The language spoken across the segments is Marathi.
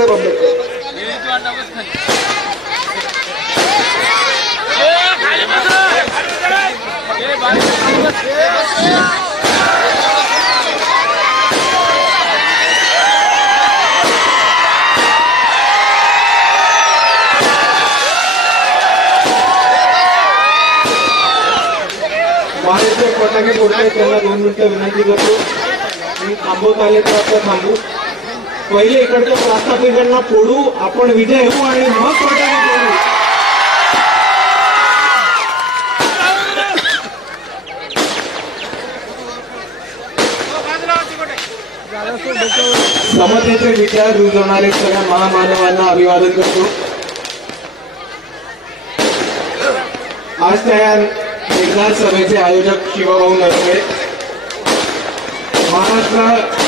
बाबासाहेब आंबेडकर। महाराष्ट्र फटाके बोलताय त्यांना 2 मिनिटं विनंती करतो। मी थांबवत आले तर आता थांबू। पहिले इकडच्या प्रास्ताविकांना फोडू, आपण विजय होऊ आणि मग फटाके फोडू। समतेचे विचार रुजवणारे सगळ्या महामानवांना अभिवादन करतो। आजच्या या निर्धार सभेचे आयोजक शिवभाऊ नरवडे, महाराष्ट्र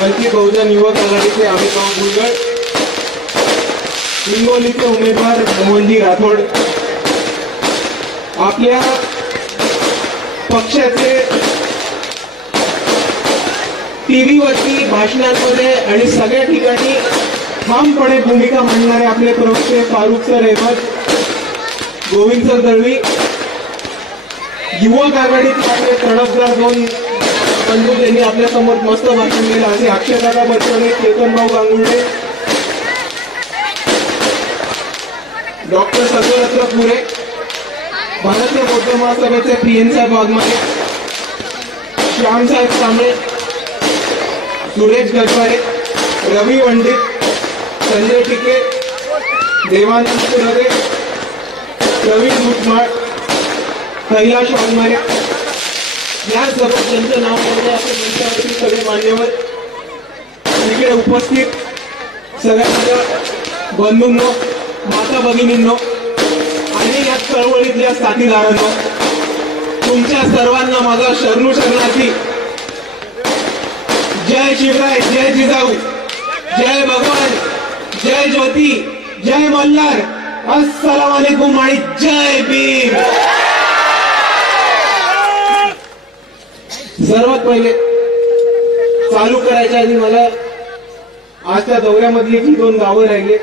वंचित बहुजन युवक आघाडीचे अमितभाऊ गुलगड, हिंगोलीचे उमेदवार मोहनजी राठोड, आपल्या पक्षाचे टीव्हीवरती भाषणांमध्ये आणि सगळ्या ठिकाणी ठामपणे भूमिका मांडणारे आपले प्रवक्ते फारुख सर अहमद, गोविंद सर दळवी, युवक आघाडीचे आपले तडफदार 2 बंधू त्यांनी आपल्या समोर मस्त भाषण दिलं असे अक्षयदादा बच्चने, चेतनभाऊ गांगुर्डे, डॉक्टर सत्यरत्न पुरे, भारतीय बौद्ध महासभेचे PN साहेब वाघमारे, श्यामसाहेब कांबळे, सुरेश गजवारे, रवी वंडित, संजय टिके, देवानंद सुरगे, प्रवीण मुटमाळ, कैलाश वाघमारे, या सर्व ज्यांचं नाव बोलले असे मंचावरती सगळे मान्यवर, इकडे उपस्थित सगळ्या माझ्या बंधूंनो, माता भगिनींनो आणि या चळवळीतल्या साथीदारांनो, तुमच्या सर्वांना माझा शरणू शरणार्थी जय शिवराय, जय जिजाऊ, जय भगवान, जय ज्योती, जय मल्हार, अस्सलाम वालेकुम आणि जय भीम। सर्वात पहिले चालू करायच्या आधी मला आजच्या दौऱ्यामधली जी 2 गावं राहिले,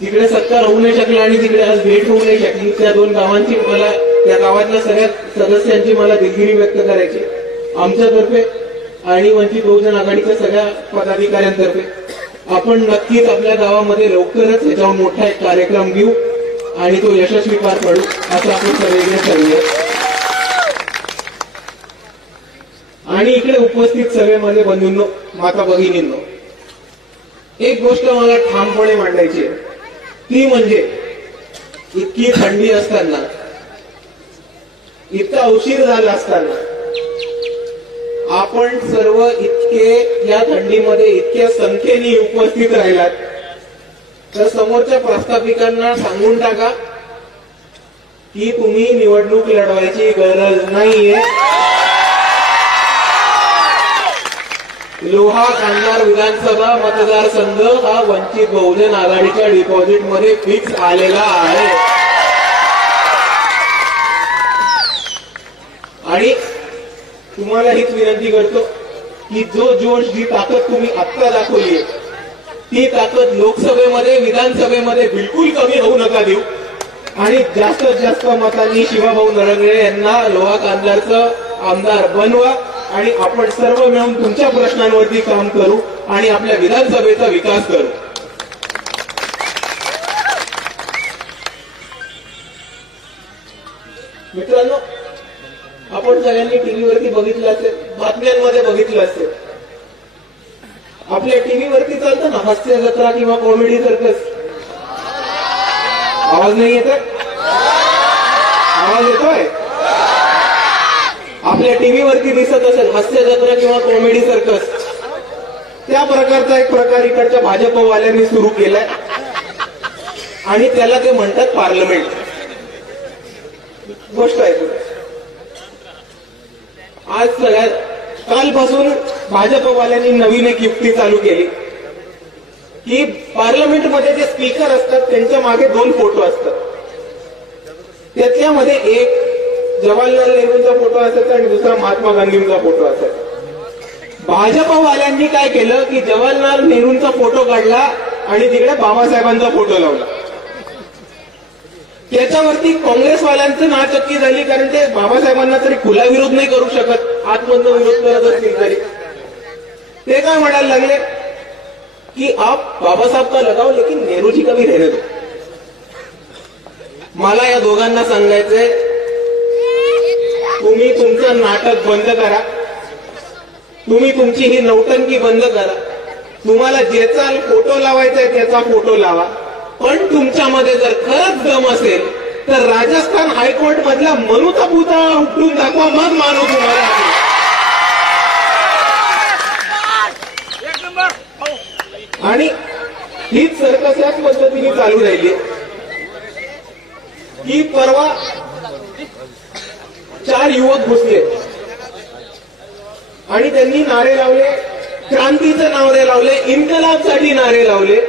तिकडे सत्कार होऊ नाही शकला आणि तिकडे आज भेट होऊ नाही शकली, त्या 2 गावांची मला, त्या गावातल्या सगळ्या सदस्यांची मला दिलगिरी व्यक्त करायची आमच्यातर्फे आणि वंचित बहुजन आघाडीच्या सगळ्या पदाधिकाऱ्यांतर्फे। आपण नक्कीच आपल्या गावामध्ये लवकरच याच्यावर मोठा एक कार्यक्रम घेऊ आणि तो यशस्वी पार पाडू असं आपण सगळेजण ठरवूया। आणि इकडे उपस्थित सगळे माझे बंधूंनो, माता भगिनींनो, एक गोष्ट मला ठामपणे मांडायची आहे, ती म्हणजे इतकी थंडी असताना, इतका उशीर झाला असताना आपण सर्व इतके या थंडीमध्ये इतक्या संख्येने उपस्थित राहिलात, तर समोरच्या प्रस्थापिकांना सांगून टाका की तुम्ही निवडणूक लढवायची गरज नाहीये। लोहा कांधार विधानसभा मतदारसंघ हा वंचित बहुजन आघाडीच्या डिपॉझिट मध्ये फिक्स आलेला आहे आणि तुम्हाला हीच विनंती करतो की जो जोश, जी ताकद तुम्ही आत्ता दाखवली, ती ताकद लोकसभेमध्ये, विधानसभेमध्ये बिलकुल कमी होऊ नका देऊ आणि जास्तीत जास्त मतांनी शिवाभाऊ नरवडे यांना लोहा कांधारचं आमदार बनवा आणि आपण सर्व मिळून तुमच्या प्रश्नांवरती काम करू आणि आपल्या विधानसभेचा विकास करू। मित्रांनो, आपण सगळ्यांनी टीव्हीवरती बघितलं असेल, बातम्यांमध्ये बघितलं असेल, आपल्या टीव्हीवरती चालतं ना हास्य जत्रा किंवा कॉमेडी सर्कस। आवाज नाही येत? आवाज येतोय? आपल्या टीव्हीवरती दिसत असेल हास्य जत्रा किंवा कॉमेडी सर्कस, त्या प्रकारचा एक प्रकार इकडच्या भाजपवाल्यांनी सुरू केलाय आणि त्याला ते म्हणतात पार्लमेंट। गोष्ट आहे आज सगळ्यात कालपासून भाजपवाल्यांनी नवीन एक युक्ती चालू केली की पार्लमेंटमध्ये जे स्पीकर असतात त्यांच्या मागे 2 फोटो असतात, त्याच्यामध्ये एक जवाहरलाल नेहरूंचा फोटो असायचा आणि दुसरा महात्मा गांधींचा फोटो असायचा। भाजपवाल्यांनी काय केलं की जवाहरलाल नेहरूंचा फोटो काढला आणि तिकडे बाबासाहेबांचा फोटो लावला. त्याच्यावरती काँग्रेसवाल्यांचं नाचक्की झाली, कारण ते बाबासाहेबांना तरी खुला विरोध नाही करू शकत, आतमधून विरोध करत असतील तरी. ते काय म्हणायला लागले की आप बाबा साहेब का लगाओ लेकिन नेहरूजी का भी रहने दो. मला या दोघांना सांगायचंय, तुम्ही तुमचं नाटक बंद करा, तुम्ही तुमची ही नौटंकी बंद करा. तुम्हाला ज्याचा फोटो लावायचा आहे त्याचा फोटो लावा, पण तुमच्यामध्ये जर खरंच दम असेल तर राजस्थान हायकोर्ट मधला मनुचा पुतळा उठून दाखवा, मग मानू तुम्हाला. आणि हीच सर्कस याच पद्धतीने चालू राहिली की परवा 4 युवक घुसले आणि त्यांनी नारे लावले, क्रांतीचे नारे लावले, इन्कलाबसाठी नारे लावले.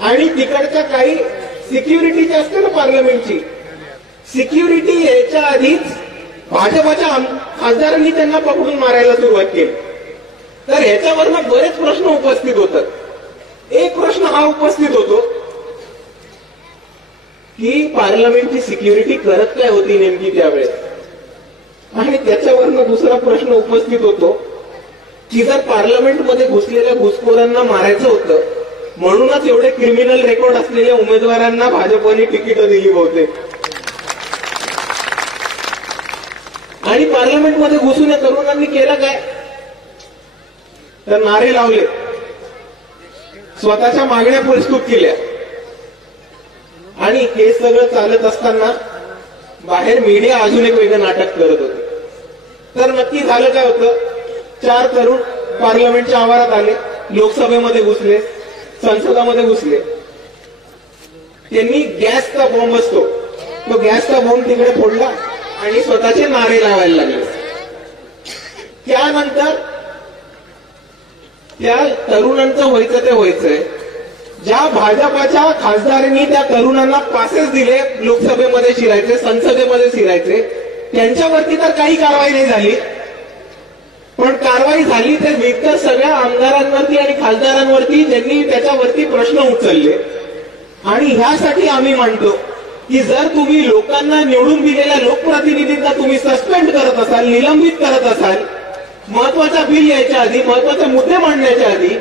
आणि तिकडच्या काही सिक्युरिटीची असते ना पार्लमेंटची सिक्युरिटी, याच्या आधीच भाजपच्या खासदारांनी त्यांना पकडून मारायला सुरुवात केली. तर ह्याच्यावरनं बरेच प्रश्न उपस्थित होतात. एक प्रश्न हा उपस्थित होतो की पार्लमेंटची सिक्युरिटी करत काय होती नेमकी त्यावेळेस. आणि त्याच्यावरनं दुसरा प्रश्न उपस्थित होतो की जर पार्लमेंटमध्ये घुसलेल्या घुसखोरांना मारायचं होतं, म्हणूनच एवढे क्रिमिनल रेकॉर्ड असलेल्या उमेदवारांना भाजपने तिकीट दिली बहुतेक. आणि पार्लमेंटमध्ये घुसून या तरुणांनी केलं काय, तर नारे लावले, स्वतःच्या मागण्या प्रस्तुत केल्या. आणि हे सगळं चालत असताना बाहेर मीडिया अजून एक वेगळं नाटक करत होते. तर नक्की झालं काय होतं, 4 तरुण पार्लमेंटच्या आवारात आले, लोकसभेमध्ये घुसले, संसदामध्ये घुसले. त्यांनी गॅसचा बॉम्ब असतो, तो गॅसचा बॉम्ब तिकडे फोडला आणि स्वतःचे नारे लावायला लागले. त्यानंतर त्या तरुणांचं व्हायचं ते व्हायचंय. ज्या भाजपाच्या खासदारांनी त्या तरुणांना पासेस दिले लोकसभेमध्ये शिरायचे, संसदेमध्ये शिरायचे, त्यांच्यावरती तर काही कारवाई नाही झाली. पण कारवाई झाली ते इतर सगळ्या आमदारांवरती आणि खासदारांवरती, ज्यांनी त्याच्यावरती प्रश्न उचलले. आणि ह्यासाठी आम्ही मानतो की जर तुम्ही लोकांना निवडून दिलेल्या लोकप्रतिनिधींना तुम्ही सस्पेंड करत असाल, निलंबित करत असाल, महत्वाचा बिल यायच्या आधी, महत्वाचे मुद्दे मांडण्याच्या आधी,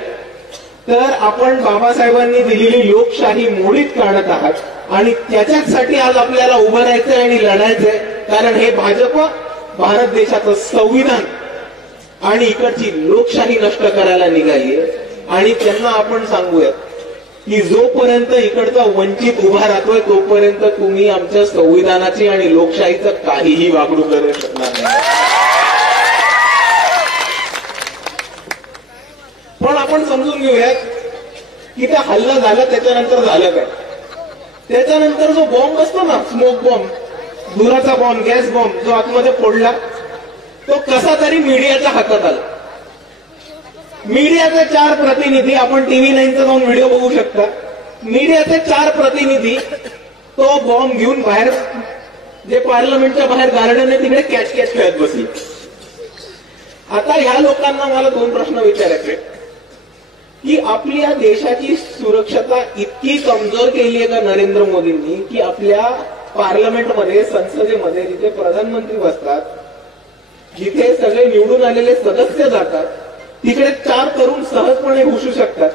तर आपण बाबासाहेबांनी दिलेली लोकशाही मोडीत काढत आहात. आणि त्याच्यासाठी आज आपल्याला उभं राहायचंय आणि लढायचंय. कारण हे भाजप भारत देशाचं संविधान आणि इकडची लोकशाही नष्ट करायला निघालीये. आणि त्यांना आपण सांगूयात की जोपर्यंत इकडचा वंचित उभा राहतोय तोपर्यंत तुम्ही आमच्या संविधानाची आणि लोकशाहीचं काहीही वागणूक करू शकणार नाही. पण आपण समजून घेऊयात की त्या हल्ला झाला त्याच्यानंतर झालं काय. त्याच्यानंतर जो बॉम्ब असतो ना, स्मोक बॉम्ब, धुराचा बॉम्ब, गॅस बॉम्ब, जो आतमध्ये फोडला, तो कसा तरी मीडियाच्या हातात आला. मीडियाचे 4 प्रतिनिधी, आपण TV9चा जाऊन व्हिडिओ बघू शकता, मीडियाचे 4 प्रतिनिधी तो बॉम्ब घेऊन बाहेर, जे पार्लमेंटच्या बाहेर गार्डन आहे तिकडे कॅच खेळत बसली. आता ह्या लोकांना मला 2 प्रश्न विचारायचे की आपल्या देशाची सुरक्षता इतकी कमजोर केली आहे का नरेंद्र मोदींनी की आपल्या पार्लमेंटमध्ये, संसदेमध्ये, जिथे प्रधानमंत्री बसतात, जिथे सगळे निवडून आलेले सदस्य जातात, तिकडे 4 तरुण सहजपणे घुसू शकतात.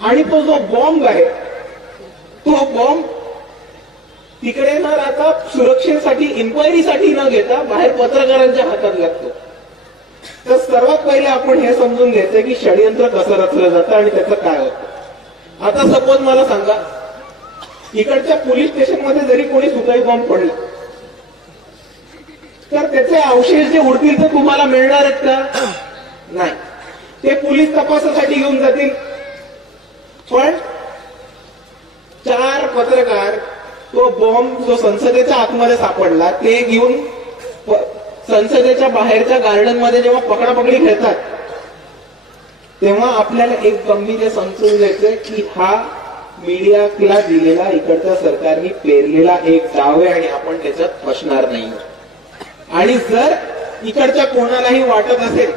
आणि तो जो बॉम्ब आहे, तो बॉम्ब तिकडे न राहता सुरक्षेसाठी, इन्क्वायरीसाठी न घेता बाहेर पत्रकारांच्या हातात लागतो. तर सर्वात पहिले आपण हे समजून घ्यायचं की षडयंत्र कसं रचलं जातं आणि त्याचं काय होतं. आता सपोज मला सांगा, इकडच्या पोलीस स्टेशनमध्ये जरी कोणी सुतळी बॉम्ब पडला तर त्याचे अवशेष जे उडतील ते तुम्हाला मिळणार आहेत का? नाही. ते पोलीस तपासासाठी घेऊन जातील. पण 4 पत्रकार तो बॉम्ब जो संसदेच्या आतमध्ये सापडला ते घेऊन संसदेच्या बाहेरच्या गार्डनमध्ये जेव्हा पकडापकडी खेळतात तेव्हा आपल्याला एक गंभीर समजून घ्यायचंय की हा मीडियाला दिलेला, इकडच्या सरकारने पेरलेला एक डाव आहे आणि आपण त्याच्यात फसणार नाही. आणि जर इकडच्या कोणालाही वाटत असेल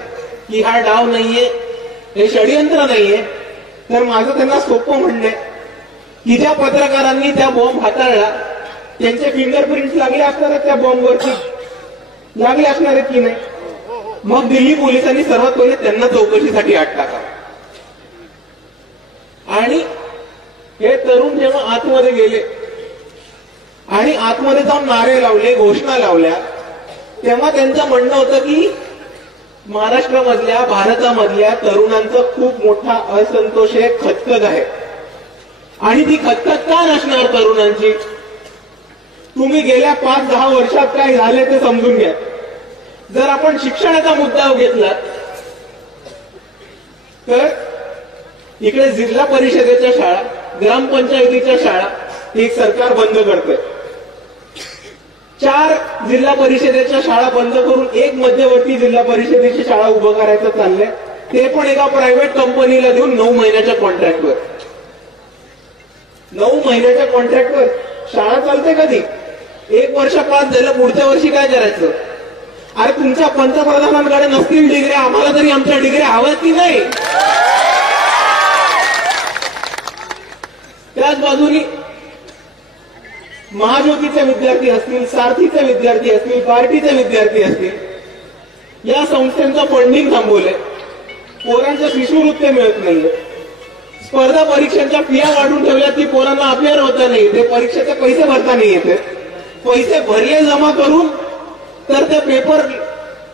की हा डाव नाहीये, हे षडयंत्र नाहीये, तर माझं त्यांना सोपं म्हणणं आहे की ज्या पत्रकारांनी त्या बॉम्ब हाताळला त्यांचे फिंगरप्रिंट लागले असणार आहेत, त्या बॉम्बवरती लागले असणार आहेत की नाही? मग दिल्ली पोलिसांनी सर्वात पहिले त्यांना चौकशीसाठी अट टाका. आणि हे तरुण जेव्हा आतमध्ये गेले आणि आतमध्ये जाऊन नारे लावले, घोषणा लावल्या, तेव्हा त्यांचं म्हणणं होतं की महाराष्ट्रामधल्या, भारतामधल्या तरुणांचा खूप मोठा असंतोष आहे, खतखत आहे. आणि ती खतखत का नसणार तरुणांची? तुम्ही गेल्या 5-10 वर्षात काय झाले ते समजून घ्या. जर आपण शिक्षणाचा मुद्दा घेतला तर इकडे जिल्हा परिषदेच्या शाळा, ग्रामपंचायतीच्या शाळा एक सरकार बंद करते. 4 जिल्हा परिषदेच्या शाळा बंद करून एक मध्यवर्ती जिल्हा परिषदेची शाळा उभं करायचं चाललंय, ते पण एका प्रायव्हेट कंपनीला देऊन 9 महिन्याच्या कॉन्ट्रॅक्टवर. 9 महिन्याच्या कॉन्ट्रॅक्टवर शाळा चालते कधी? 1 वर्ष पास झालं, पुढच्या वर्षी काय करायचं? अरे तुमच्या पंतप्रधानांकडे नसतील डिग्र्या, आम्हाला तरी आमच्या डिग्र्या हव्यात की नाही? त्याच बाजूनी महाज्योतीचे विद्यार्थी असतील, सारथीचे विद्यार्थी असतील, पार्टीचे विद्यार्थी असतील, या संस्थांचं फंडिंग थांबवलंय, पोरांच्या शिष्यवृत्ती मिळत नाहीये, स्पर्धा परीक्षांच्या फिया वाढून ठेवल्या, ती पोरांना अपेअर होता नाही येते, परीक्षेचे पैसे भरता नाही येते, पैसे भरले जमा करून तर ते पेपर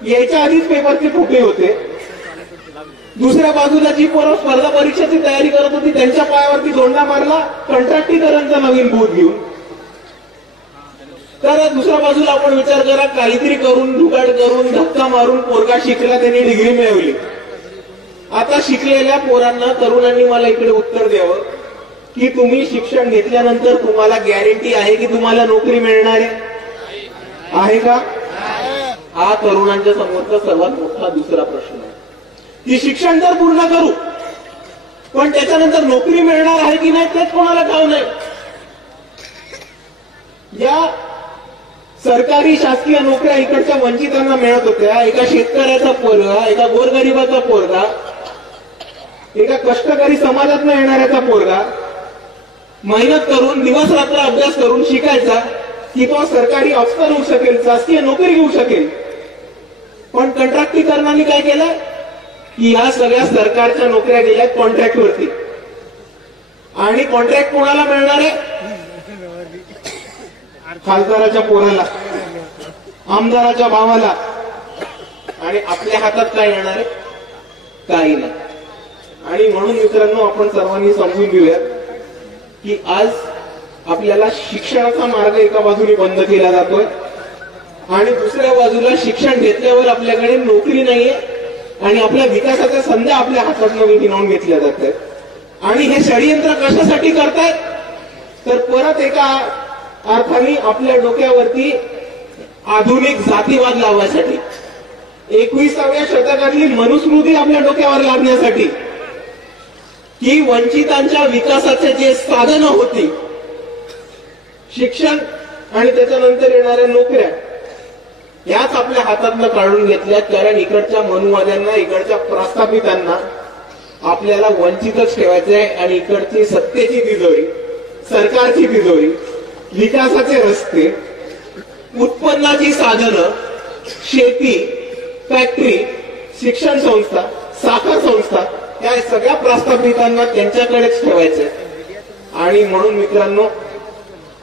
यायच्या आधीच पेपरचे फुटे होते. दुसऱ्या बाजूला जी पोरं स्पर्धा परीक्षेची तयारी करत होती त्यांच्या पायावरती दोंडा मारला कंत्राटीकरांचा नवीन बूथ घेऊन. तर दुसऱ्या बाजूला आपण विचार करा, काहीतरी करून, जुगाड करून, धक्का मारून पोरगा शिकला, त्यांनी डिग्री मिळवली. आता शिकलेल्या पोरांना, तरुणांनी मला इकडे उत्तर द्यावं की तुम्ही शिक्षण घेतल्यानंतर तुम्हाला गॅरंटी आहे की तुम्हाला नोकरी मिळणार आहे का? हा तरुणांच्या समोरचा सर्वात मोठा दुसरा प्रश्न आहे की शिक्षण तर पूर्ण करू, पण त्याच्यानंतर नोकरी मिळणार आहे की नाही तेच कोणाला ठाऊक नाही. या सरकारी शासकीय नोकऱ्या इकडच्या वंचितांना मिळत होत्या. एका शेतकऱ्याचा पोरगा, एका गोरगरिबाचा पोरगा, एका कष्टकरी समाजातून येणाऱ्याचा पोरगा मेहनत करून, दिवस रात्र अभ्यास करून शिकायचा की तो सरकारी अफसर होऊ शकेल, शासकीय नोकरी घेऊ शकेल. पण कंत्राटीकरणाने काय केलं की ह्या सगळ्या सरकारच्या नोकऱ्या गेल्या कॉन्ट्रॅक्टवरती. आणि कॉन्ट्रॅक्ट कोणाला मिळणार आहे? खासदाराच्या पोराला, आमदाराच्या भावाला. आणि आपल्या हातात काय येणार आहे? काही नाही. आणि म्हणून मित्रांनो, आपण सर्वांनी समजून घेऊया की आज आपल्याला शिक्षणाचा मार्ग एका बाजूने बंद केला जातोय आणि दुसऱ्या बाजूला शिक्षण घेतल्यावर आपल्याकडे नोकरी नाहीये आणि आपल्या विकासाच्या संधी आपल्या हातातून हिरावून घेतल्या जात आहेत. आणि हे षडयंत्र कशासाठी करतायत? तर परत एका अर्थाने आपल्या डोक्यावरती आधुनिक जातीवाद लावण्यासाठी, 21व्या शतकातली मनुस्मृती आपल्या डोक्यावर लादण्यासाठी, की वंचितांच्या विकासाचे जे साधनं होती, शिक्षण आणि त्याच्यानंतर येणाऱ्या नोकऱ्या, याच आपल्या हातातनं काढून घेतल्यात. कारण इकडच्या मनुवाद्यांना, इकडच्या प्रस्थापितांना आपल्याला वंचितच ठेवायचं आहे. आणि इकडची सत्तेची तिजोरी, सरकारची तिजोरी, विकासाचे रस्ते, उत्पन्नाची साधनं, शेती, फॅक्टरी, शिक्षण संस्था, साखर संस्था, या सगळ्या प्रस्थापितांना त्यांच्याकडेच ठेवायचे. आणि म्हणून मित्रांनो,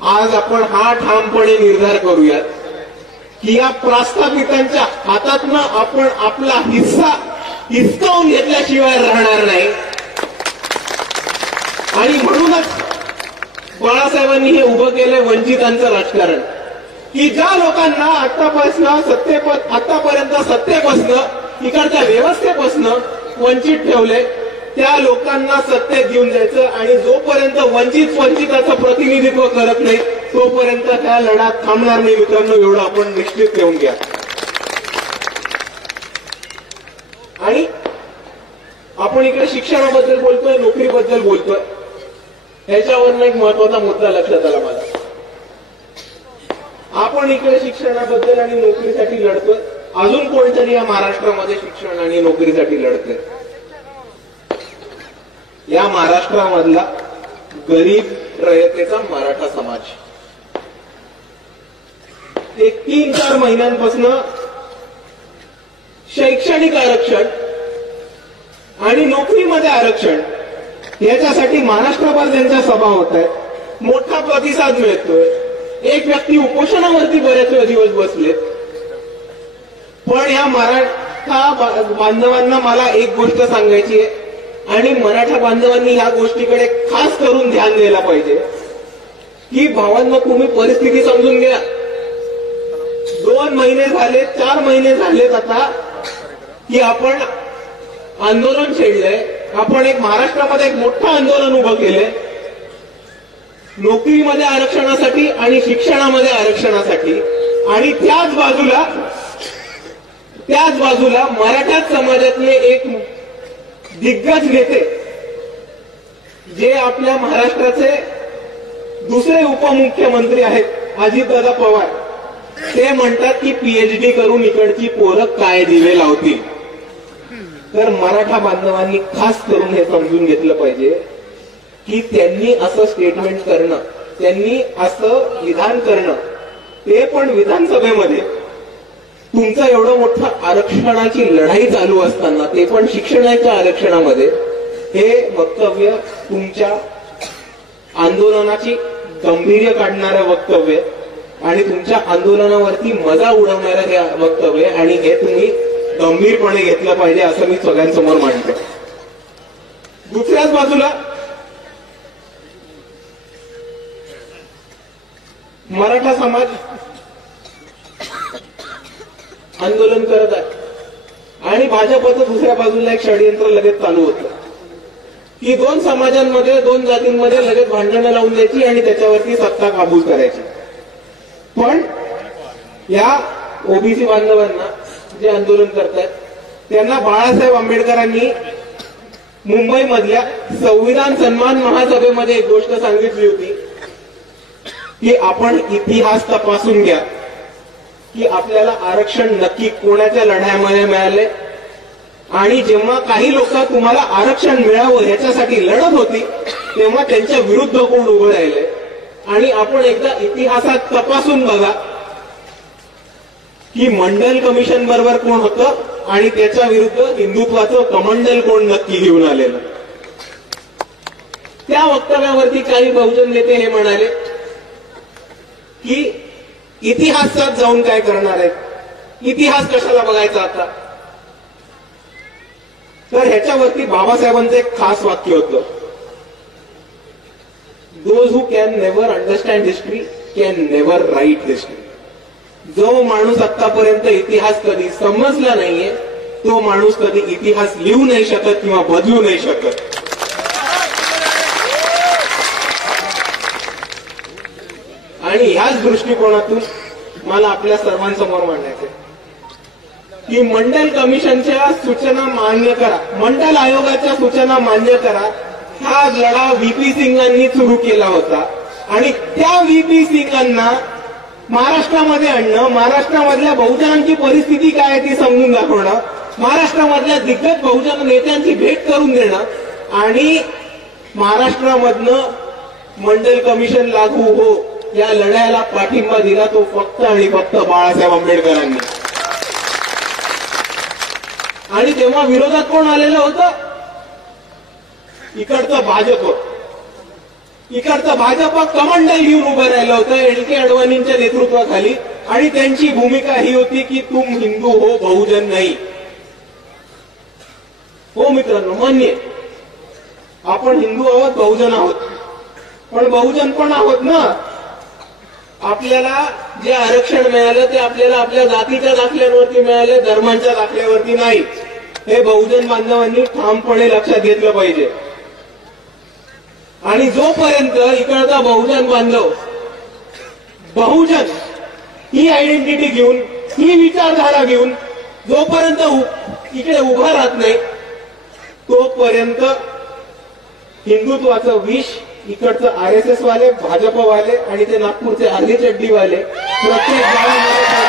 आज आपण हा ठामपणे निर्धार करूयात की या प्रस्थापितांच्या हातातनं आपण आपला हिस्सा हिसकावून घेतल्याशिवाय राहणार नाही. आणि म्हणूनच बाळासाहेबांनी हे उभं केलंय वंचितांचं राजकारण, की ज्या लोकांना आतापर्यंत सत्तेपासनं, इकडच्या व्यवस्थेपासनं वंचित ठेवले, त्या लोकांना सत्तेत घेऊन जायचं. आणि जोपर्यंत वंचिताचं प्रतिनिधित्व करत नाही तोपर्यंत त्या लढा थांबणार नाही मित्रांनो, एवढं आपण निश्चित ठेवून घ्या. आणि आपण इकडे शिक्षणाबद्दल बोलतोय, नोकरीबद्दल बोलतोय, ह्याच्यावरनं एक महत्वाचा मुद्दा लक्षात आला मला. आपण इकडे शिक्षणाबद्दल आणि नोकरीसाठी लढतोय, अजून कोणतरी या महाराष्ट्रामध्ये शिक्षण आणि नोकरीसाठी लढते? या महाराष्ट्रामधला गरीब रयतेचा मराठा समाज एक 3-4 महिन्यांपासून शैक्षणिक आरक्षण आणि नोकरीमध्ये आरक्षण याच्यासाठी महाराष्ट्रभर त्यांच्या सभा होत आहेत, मोठा प्रतिसाद मिळतोय. एक व्यक्ती उपोषणावरती बरेच दिवस बसलेत. पण या मराठा बांधवांना मला एक गोष्ट सांगायची आहे आणि मराठा बांधवांनी या गोष्टीकडे खास करून ध्यान द्यायला पाहिजे की भावांनो, तुम्ही परिस्थिती समजून घ्या. 2 महिने झाले, 4 महिने झालेत आता की आपण आंदोलन छेडलंय. आपण एक महाराष्ट्रामध्ये एक मोठं आंदोलन उभं केलंय नोकरीमध्ये आरक्षणासाठी आणि शिक्षणामध्ये आरक्षणासाठी. आणि त्याच बाजूला मराठा समाजातले एक दिग्गज नेते जे आपल्या महाराष्ट्राचे दुसरे उपमुख्यमंत्री आहेत, अजितदादा पवार, ते म्हणतात की पीएचडी करून इकडची पोरं काय दिवे लावतील. तर मराठा बांधवांनी खास करून हे समजून घेतलं पाहिजे की त्यांनी असं स्टेटमेंट करणं, त्यांनी असं विधान करणं, ते पण विधानसभेमध्ये तुमचं एवढं मोठं आरक्षणाची लढाई चालू असताना, ते पण शिक्षणाच्या आरक्षणामध्ये, हे वक्तव्य तुमच्या आंदोलनाची गांभीर्य काढणारं वक्तव्य आणि तुमच्या आंदोलनावरती मजा उडवणारं हे वक्तव्य, आणि हे तुम्ही गंभीरपणे घेतलं पाहिजे असं मी सगळ्यांसमोर मांडतो. दुसऱ्याच बाजूला मराठा समाज आंदोलन करत आहे आणि भाजपचं दुसऱ्या बाजूला एक षडयंत्र लगेच चालू होतं की 2 समाजांमध्ये, 2 जातींमध्ये लगेच भांडणं लावून द्यायची आणि त्याच्यावरती सत्ता काबूज करायची. पण या ओबीसी बांधवांना जे आंदोलन करतायत त्यांना बाळासाहेब आंबेडकरांनी मुंबईमधल्या संविधान सन्मान महासभेमध्ये एक गोष्ट सांगितली होती की आपण इतिहास तपासून घ्या की आपल्याला आरक्षण नक्की कोणाच्या लढ्यामध्ये मिळाले, आणि जेव्हा काही लोक तुम्हाला आरक्षण मिळावं याच्यासाठी लढत होती तेव्हा त्यांच्या विरुद्ध कोण उभं राहिले. आणि आपण एकदा इतिहासात तपासून बघा की मंडल कमिशन बरोबर कोण होतं आणि त्याच्या विरुद्ध हिंदुत्वाचं कमंडल कोण नक्की घेऊन आलेलं. त्या वक्तव्यावरती काही बहुजन नेते हे म्हणाले की इतिहासात जाऊन काय करणार आहेत, इतिहास कशाला बघायचा आता. तर ह्याच्यावरती बाबासाहेबांचं एक खास वाक्य होतं, those who can never understand history can never write history. जो माणूस आतापर्यंत इतिहास कधी समजला नाहीये तो माणूस कधी इतिहास लिहू नाही शकत किंवा बदलू नाही शकत. आणि ह्याच दृष्टिकोनातून मला आपल्या सर्वांसमोर मांडायचे की मंडल कमिशनच्या सूचना मान्य करा, मंडल आयोगाच्या सूचना मान्य करा. हा लढा व्हीपी सिंगांनी सुरू केला होता आणि त्या व्हीपी सिंगांना महाराष्ट्रामध्ये आणणं, महाराष्ट्रामधल्या बहुजनांची परिस्थिती काय आहे ती समजून दाखवणं, महाराष्ट्रामधल्या दिग्गज बहुजन नेत्यांची भेट करून देणं आणि महाराष्ट्रामधनं मंडल कमिशन लागू हो या लढ्याला पाठिंबा दिला तो फक्त आणि फक्त बाळासाहेब आंबेडकरांनी. आणि तेव्हा विरोधात कोण आलेलं होतं? इकडचं भाजप कमंडल घेऊन उभं राहिलं होतं एल.के. अडवाणींच्या नेतृत्वाखाली. आणि त्यांची भूमिका ही होती की तुम हिंदू हो, बहुजन नाही. हो मित्रांनो, मान्य आपण हिंदू आहोत, बहुजन आहोत, पण बहुजन पण आहोत ना. आपल्याला जे आरक्षण मिळालं ते आपल्याला आपल्या जातीच्या दाखल्यांवरती मिळाले, धर्मांच्या दाखल्यावरती नाही. हे बहुजन बांधवांनी ठामपणे लक्षात घेतलं पाहिजे. आणि जोपर्यंत इकडचा बहुजन बांधव बहुजन ही आयडेंटिटी घेऊन, ही विचारधारा घेऊन जोपर्यंत इकडे उभा राहत नाही तोपर्यंत हिंदुत्वाचं विष इकडचं आरएसएस वाले, भाजपवाले आणि ते नागपूरचे आर्धी चड्डीवाले प्रत्येक गावामध्ये.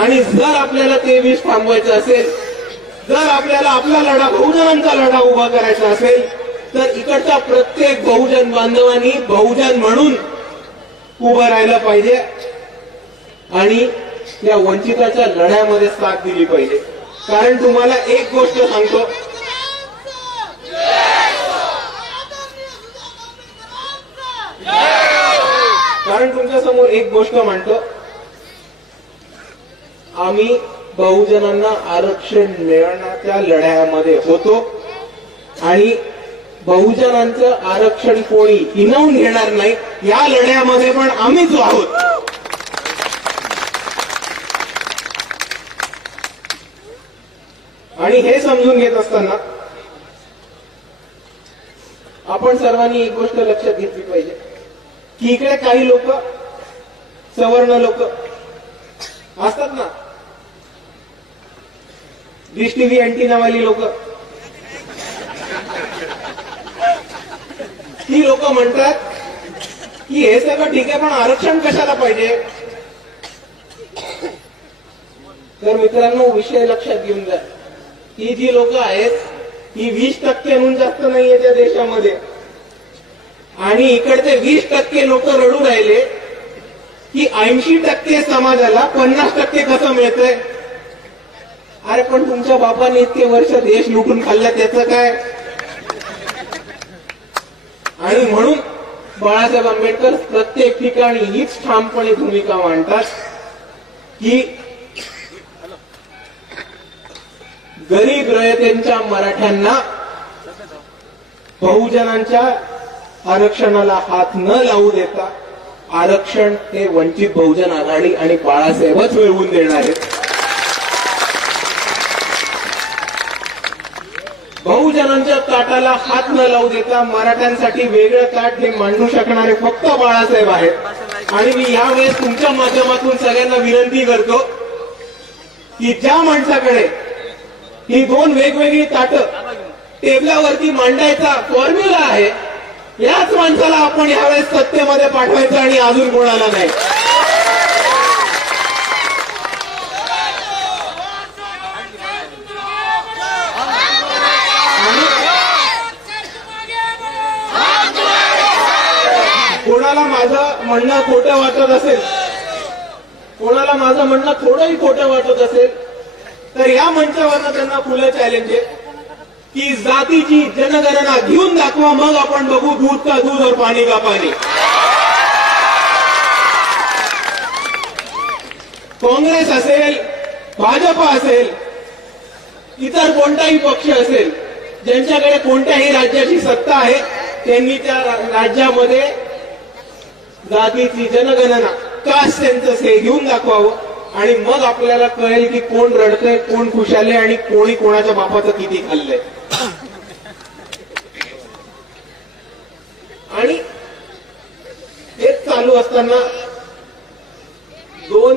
आणि जर आपल्याला ते विष थांबवायचं असेल, जर आपल्याला आपला लढा, बहुजनांचा लढा उभा करायचा असेल, तर इकडच्या प्रत्येक बहुजन बांधवांनी बहुजन म्हणून उभं राहिलं पाहिजे आणि या वंचिताच्या लढ्यामध्ये साथ दिली पाहिजे. कारण तुम्हाला एक गोष्ट सांगतो, कारण तुमच्या समोर एक गोष्ट मांडतो, आम्ही बहुजनांना आरक्षण मिळवण्याच्या लढ्यामध्ये होतो आणि बहुजनांचं आरक्षण कोणी हिणवून घेणार नाही, या लढ्यामध्ये पण आम्हीच आहोत. आणि हे समजून घेत असताना आपण सर्वांनी एक गोष्ट लक्षात घेतली पाहिजे की इकडे काही लोक, सवर्ण लोक असतात ना, डिश टीव्ही अँटिनावाली लोक, ती लोक म्हणतात की हे सगळं ठीक आहे पण आरक्षण कशाला पाहिजे. तर मित्रांनो, विषय लक्षात घेऊन जा, ही जी लोक आहेत ही 20% जास्त नाहीये त्या देशामध्ये आणि इकडचे 20% लोक रडू राहिले की 80% समाजाला 50% कसं मिळतंय. अरे पण तुमच्या बापाने इतके वर्ष देश लुटून खाल्ला, त्याचं काय. आणि म्हणून बाळासाहेब आंबेडकर प्रत्येक ठिकाणी हीच ठामपणे भूमिका मांडतात की गरीब रयतेंच्या मराठ्यांना बहुजनांच्या आरक्षणाला हात न लावू देता आरक्षण हे वंचित बहुजन आघाडी आणि बाळासाहेबच मिळवून देणार आहेत. बहुजनांच्या ताटाला हात न लावू देता मराठ्यांसाठी वेगळं ताट हे मांडू शकणारे फक्त बाळासाहेब आहेत. आणि मी यावेळेस तुमच्या माध्यमातून सगळ्यांना विनंती करतो की ज्या माणसाकडे ही दोन वेगवेगळी ताटं टेबलावरती मांडायचा फॉर्म्युला आहे, याच माणसाला आपण यावेळेस सत्तेमध्ये पाठवायचं आणि अजून कोणाला नाही. कोणाला माझं म्हणणं खोटं वाटत असेल, कोणाला माझं म्हणणं थोडंही खोटं वाटत असेल, तर या मंचावरनं त्यांना खुलं चॅलेंज आहे की जातीची जनगणना घेऊन दाखवा, मग आपण बघू दूध का दूध और पाणी का पाणी. काँग्रेस असेल, भाजपा असेल, इतर कोणताही पक्ष असेल, ज्यांच्याकडे कोणत्याही राज्याची सत्ता आहे, त्यांनी त्या राज्यामध्ये जातीची जनगणना, कास्ट सेन्सस हे घेऊन दाखवावं आणि मग आपल्याला कळेल की कोण रडतंय, कोण खुशालय आणि कोणी कोणाच्या बापाचं किती खाल्लंय. आणि हेच चालू असताना दोन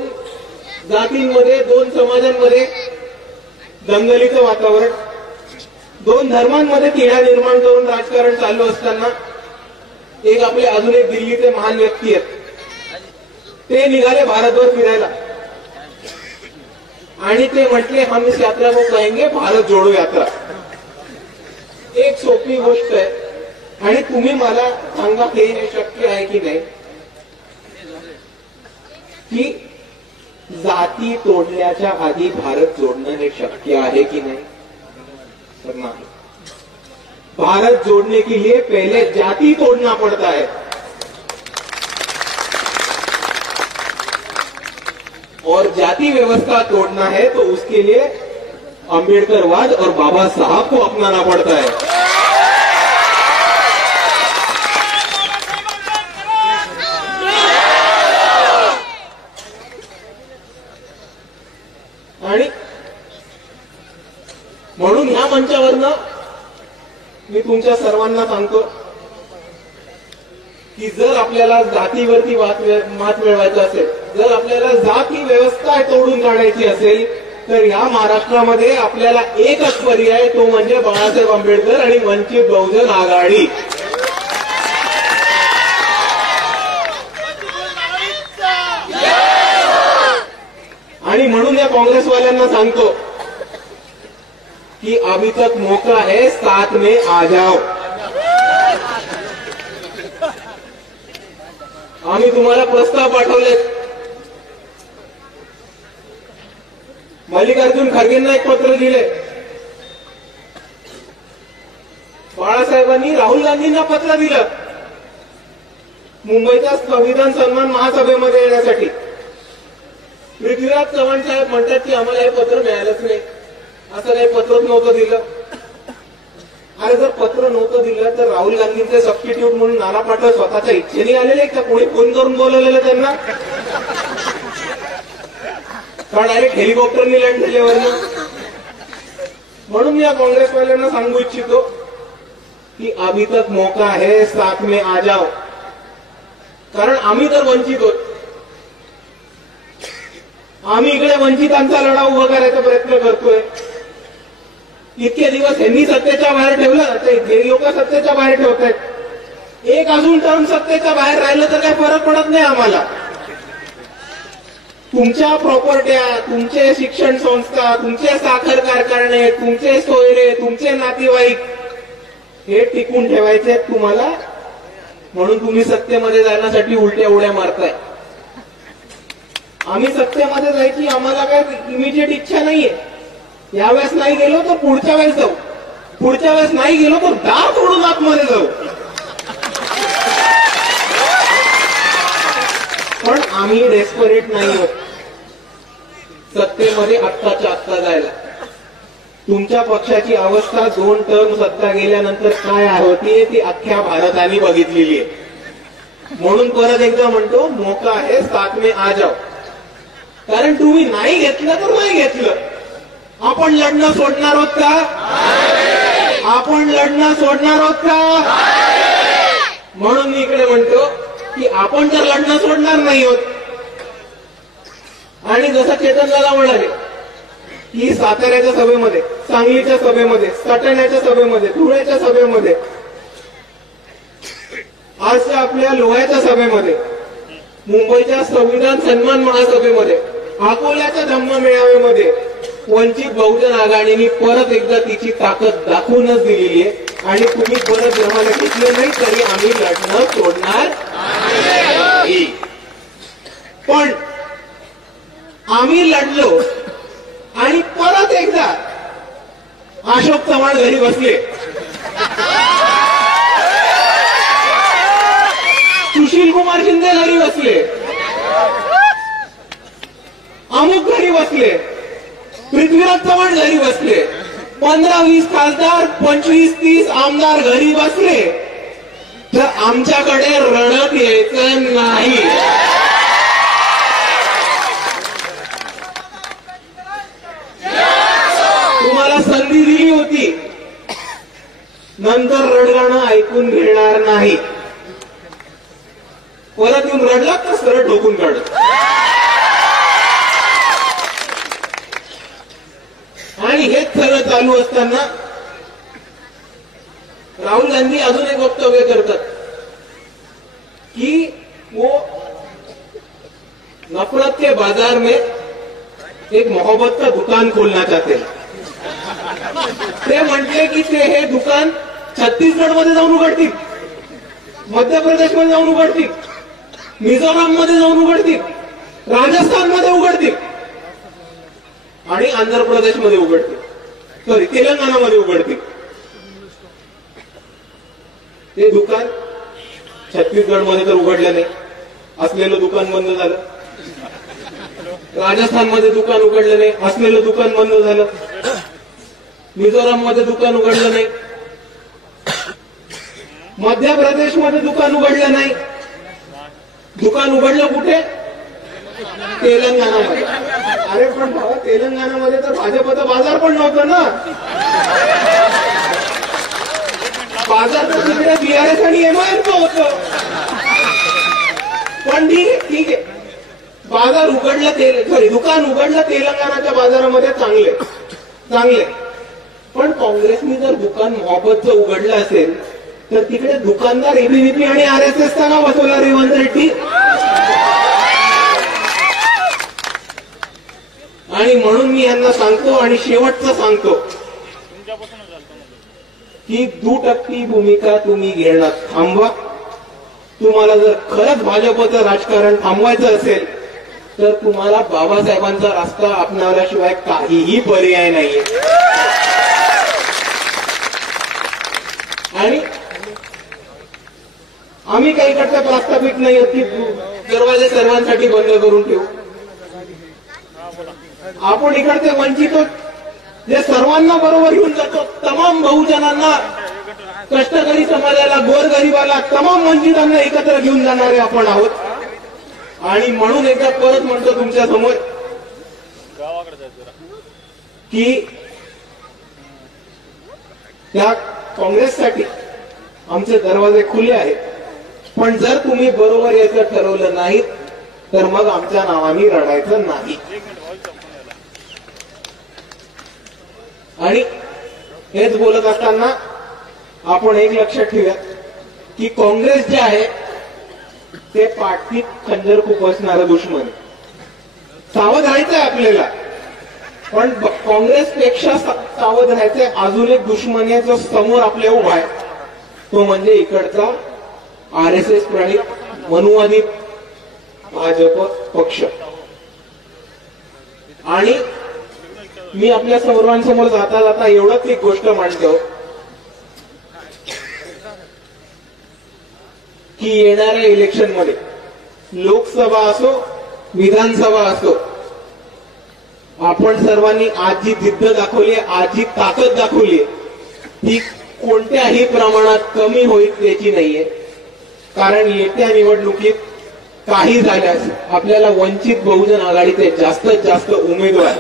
जातींमध्ये, दोन समाजांमध्ये दंगलीचं वातावरण, दोन धर्मांमध्ये तिढा निर्माण करून राजकारण चालू असताना एक आपले अजून एक दिल्लीचे महान व्यक्ती आहेत, ते निघाले भारतभर फिरायला आणि ते म्हटले हम इस यात्रा को कहेंगे भारत जोडो यात्रा. एक सोपी गोष्ट आहे आणि तुम्ही मला सांगा हे शक्य आहे की नाही की जाती तोडण्याच्या आधी भारत जोडणं हे शक्य आहे की नाही. तर नाही. भारत जोड़ने के लिए पहले जाति तोड़ना पड़ता है और जाति व्यवस्था तोड़ना है तो उसके लिए अंबेडकरवाद और बाबा साहब को अपनाना पड़ता है. आणि म्हणून ह्या मंचावरनं मी तुमच्या सर्वांना सांगतो की जर आपल्याला जातीवरती मात मिळवायचं असेल, जर आपल्याला जाती व्यवस्था तोडून काढायची असेल, तर या महाराष्ट्रामध्ये आपल्याला एकच पर्याय, तो म्हणजे बाळासाहेब आंबेडकर आणि वंचित बहुजन आघाडी. आणि म्हणून या काँग्रेसवाल्यांना सांगतो की अभी तक मौका है, साथ में आ जाओ. आम्ही तुम्हाला प्रस्ताव पाठवले. मल्लिकार्जुन खरगेंना एक पत्र दिले. बाळासाहेबांनी राहुल गांधींना पत्र दिलं मुंबईच्या संविधान सन्मान महासभेमध्ये येण्यासाठी. पृथ्वीराज चव्हाण साहेब म्हणतात की आम्हाला हे पत्र मिळालंच नाही, असं काही पत्रच नव्हतं दिलं. अरे जर पत्र नव्हतं दिलं तर राहुल गांधींचे सबस्टिट्यूट म्हणून नाना पाटोळे स्वतःच्या इच्छेने आलेले का कोणी फोन करून बोलवलेलं त्यांना? का डायरेक्ट हेलिकॉप्टरनी लँड झाल्यावर? म्हणून या काँग्रेसवाल्यांना सांगू इच्छितो की अभी तक मौका है, साथ में आ जाओ. कारण आम्ही तर वंचित होत. आम्ही इकडे वंचितांचा लढा उभा करायचा प्रयत्न करतोय. इतके दिवस यांनी सत्तेच्या बाहेर ठेवलं तर हे लोक सत्तेच्या बाहेर ठेवत आहेत. एक अजून टर्म सत्तेच्या बाहेर राहिलं तर काही फरक पडत नाही आम्हाला. तुमच्या प्रॉपर्ट्या, तुमचे शिक्षण संस्था, तुमचे साखर कारखाने, तुमचे सोयरे, तुमचे नातेवाईक हे टिकून ठेवायचे तुम्हाला. म्हणून तुम्ही सत्तेमध्ये जाण्यासाठी उलट्या उड्या मारताय. आम्ही सत्तेमध्ये जायची आम्हाला काय इमिजिएट इच्छा नाहीये. यावेळेस नाही गेलो तर पुढच्या वेळेस जाऊ, पुढच्या वेळेस नाही गेलो तर दार तोडून आतमध्ये जाऊ. पण आम्ही डेस्परेट नाही आहोत सत्तेमध्ये आत्ताच्या आत्ता जायला. तुमच्या पक्षाची अवस्था 2 टर्म सत्ता गेल्यानंतर काय होती ती अख्ख्या भारताने बघितलेली आहे. म्हणून परत एकदा म्हणतो, मौका आहे, साथ में आ जाओ. कारण तुम्ही नाही घेतलं तर नाही घेतलं, आपण लढणं सोडणार आहोत का? आपण लढणं सोडणार आहोत का? म्हणून मी इकडे म्हणतो की आपण तर लढणं सोडणार नाही आहोत. आणि जसं चेतन दादा म्हणाले की साताऱ्याच्या सभेमध्ये, सांगलीच्या सभेमध्ये, सटाण्याच्या सभेमध्ये, धुळ्याच्या सभेमध्ये, आजच्या आपल्या लोह्याच्या सभेमध्ये, मुंबईच्या संविधान सन्मान महासभेमध्ये, अकोल्याच्या धम्म मेळाव्यामध्ये वंचित बहुजन आघाडीने परत एकदा तिची ताकद दाखवूनच दिलेली आहे. आणि तुम्ही परत जमाला घेतलं नाही तरी आम्ही लढणं सोडणार नाही. पण आम्ही लढलो आणि परत एकदा अशोक चव्हाण घरी बसले, सुशील कुमार शिंदे घरी बसले, अमुक घरी बसले, पृथ्वीराज चव्हाण घरी बसले, 15-20 खासदार, 25-30 आमदार घरी बसले. तर आमच्याकडे रणत यायचं नाही. तुम्हाला संधी दिली होती, नंतर रडगाणं ऐकून घेणार नाही. परत येऊन रडला तर सरळ ठोकून काढ. आणि हेच सगळं चालू असताना राहुल गांधी अजून एक वक्तव्य करतात की वो नफरत के बाजार में एक मोहब्बत का दुकान खोलना चाहते हैं. ते म्हटले की ते हे दुकान छत्तीसगडमध्ये जाऊन उघडतील, मध्य प्रदेशमध्ये जाऊन उघडतील, मिझोराममध्ये जाऊन उघडतील, राजस्थानमध्ये उघडतील आणि आंध्र प्रदेशमध्ये उघडतील, सॉरी तेलंगणामध्ये उघडतील. ते दुकान छत्तीसगडमध्ये तर उघडलं नाही, असलेलं दुकान बंद झालं. राजस्थानमध्ये दुकान उघडलं नाही, असलेलं दुकान बंद झालं. मिझोराममध्ये दुकान उघडलं नाही, मध्य प्रदेशमध्ये दुकान उघडलं नाही. दुकान उघडलं कुठे? तेलंगणामध्ये. अरे पण भावा, तेलंगणामध्ये तर भाजपचा बाजार पण नव्हतं ना. बाजार तर तिकडे बीआरएस आणि एमआयएमचं होतं. पण ठीक आहे, बाजार उघडला, सॉरी दुकान उघडलं तेलंगणाच्या बाजारामध्ये, चांगले. पण काँग्रेसने जर दुकान मोहब्बतचं उघडलं असेल तर तिकडे दुकानदार एबीव्हीपी आणि आरएसएसचा का बसवला रेवंत रेड्डी? आणि म्हणून मी यांना सांगतो आणि शेवटचं सांगतो की दुटप्पी भूमिका तुम्ही घेणं थांबवा. तुम्हाला जर खरंच भाजपचं राजकारण थांबवायचं असेल तर तुम्हाला बाबासाहेबांचा रस्ता अपनावल्याशिवाय काहीही पर्याय नाहीये. आणि आम्ही काही करता प्रस्थापित नाही आहोत की दरवाजे सर्वांसाठी बंद करून ठेवू. आपण इकडचे वंचित जे सर्वांना बरोबर घेऊन जातो, तमाम बहुजनांना, कष्टकरी समाजाला, गोरगरिबाला, तमाम वंचितांना एकत्र घेऊन जाणारे आपण आहोत. आणि म्हणून एकदा परत म्हणतो तुमच्या समोर की त्या काँग्रेससाठी आमचे दरवाजे खुले आहेत. पण जर तुम्ही बरोबर याचं ठरवलं नाही तर मग आमच्या नावाने रडायचं नाही. आणि हेच बोलत असताना आपण एक लक्षात ठेवूया की काँग्रेस जे आहे ते पाठीत खंजर खुपसणारं दुश्मन. सावध राहायचंय आपल्याला, पण काँग्रेसपेक्षा सावध राहायचंय अजून एक दुश्मन आहे जो समोर आपल्या उभा आहे, तो म्हणजे इकडचा RSS प्रणित मनुवादी भाजप पक्ष. आणि मी आपल्या सर्वांसमोर जाता जाता एवढंच एक गोष्ट मांडतो की येणाऱ्या इलेक्शनमध्ये लोकसभा असो विधानसभा असो, आपण सर्वांनी आज जी जिद्द दाखवली, आज जी ताकद दाखवली, ती कोणत्याही प्रमाणात कमी होईल त्याची नाहीये. कारण येत्या निवडणुकीत काही झाल्यास आपल्याला वंचित बहुजन आघाडीचे जास्तीत जास्त उमेदवार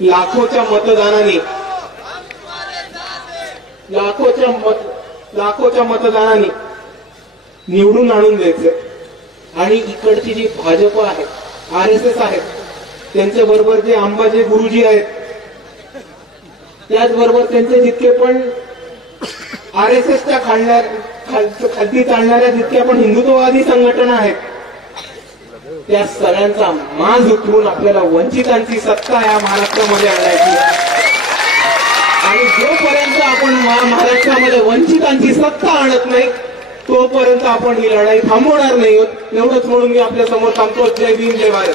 लाखोच्या मतदानाने निवडून आणून द्यायचे. आणि इकडची जी भाजप आहे, RSS आहेत, त्यांच्या बरोबर जे अंबाजे गुरुजी आहेत, त्याचबरोबर त्यांचे जितके पण RSSच्या खालती चालणाऱ्या जितक्या पण हिंदुत्ववादी संघटना आहेत, त्या सगळ्यांचा माज उठवून आपल्याला वंचितांची सत्ता या महाराष्ट्रामध्ये आणायची. आणि जोपर्यंत आपण महाराष्ट्रामध्ये वंचितांची सत्ता आणत नाही तोपर्यंत आपण ही लढाई थांबवणार नाही. एवढंच म्हणून मी आपल्या समोर थांबतो. जय भीम, जय भारत.